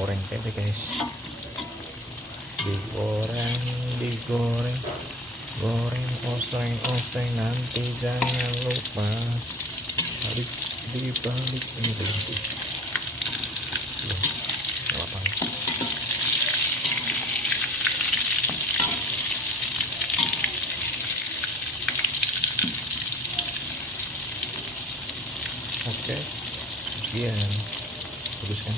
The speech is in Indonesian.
goreng tempe guys, digoreng digoreng goreng oseng nanti jangan lupa balik dibalik ini berhenti belum lapang. Oke, sekian bagus kan.